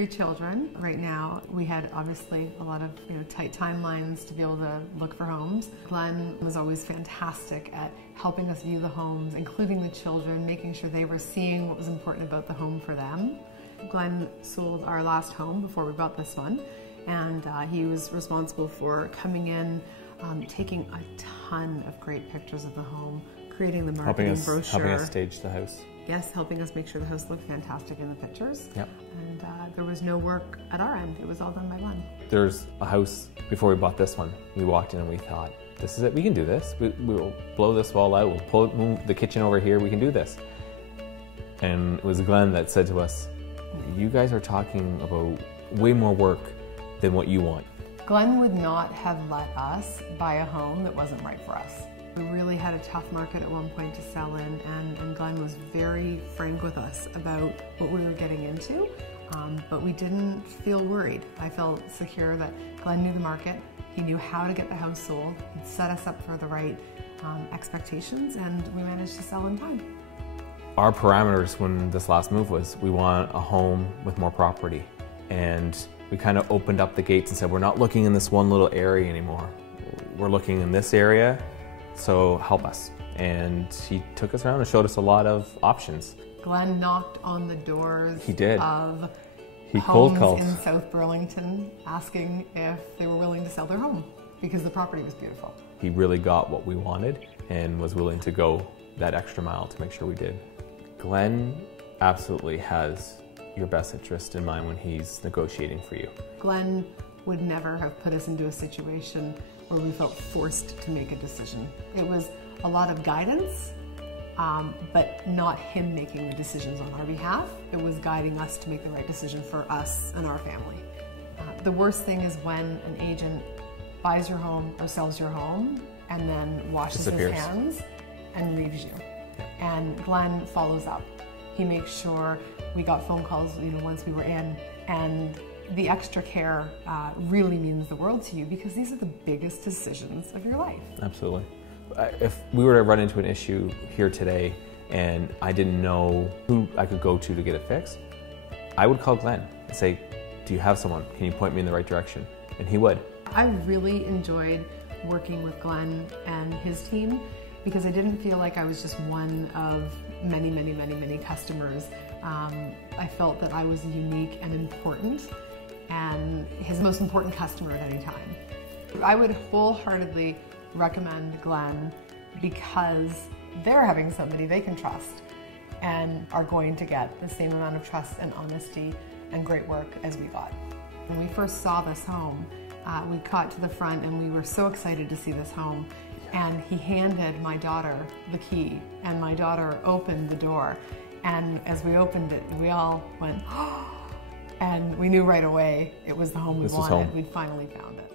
3 children right now. We had obviously a lot of tight timelines to be able to look for homes. Glenn was always fantastic at helping us view the homes, including the children, making sure they were seeing what was important about the home for them. Glenn sold our last home before we bought this one, and he was responsible for coming in, taking a ton of great pictures of the home, creating the marketing brochure. Helping us stage the house. Yes, helping us make sure the house looked fantastic in the pictures. Yep. And there was no work at our end. It was all done by Glenn. There's a house, before we bought this one, we walked in and we thought, this is it, we can do this. We'll blow this wall out, move the kitchen over here, we can do this. And it was Glenn that said to us, you guys are talking about way more work than what you want. Glenn would not have let us buy a home that wasn't right for us. We really had a tough market at one point to sell in, and Glenn was very frank with us about what we were getting into, but we didn't feel worried. I felt secure that Glenn knew the market, he knew how to get the house sold, he'd set us up for the right expectations, and we managed to sell in time. Our parameters when this last move was, we want a home with more property, and we kind of opened up the gates and said, we're not looking in this one little area anymore. We're looking in this area, so help us. And he took us around and showed us a lot of options. Glenn knocked on the doors of homes in South Burlington asking if they were willing to sell their home because the property was beautiful. He really got what we wanted and was willing to go that extra mile to make sure we did. Glenn absolutely has your best interest in mind when he's negotiating for you. Glenn would never have put us into a situation where we felt forced to make a decision. It was a lot of guidance, but not him making the decisions on our behalf. It was guiding us to make the right decision for us and our family. The worst thing is when an agent buys your home or sells your home and then washes his hands and leaves you. And Glenn follows up. He makes sure we got phone calls, once we were in, and the extra care really means the world to you because these are the biggest decisions of your life. Absolutely. If we were to run into an issue here today and I didn't know who I could go to get it fixed, I would call Glenn and say, do you have someone? Can you point me in the right direction? And he would. I really enjoyed working with Glenn and his team because I didn't feel like I was just one of many customers. I felt that I was unique and important and his most important customer at any time. I would wholeheartedly recommend Glenn because they're having somebody they can trust and are going to get the same amount of trust and honesty and great work as we got. When we first saw this home, we got to the front and we were so excited to see this home, and he handed my daughter the key and my daughter opened the door, and as we opened it we all went, oh, and we knew right away it was the home we wanted. We'd finally found it.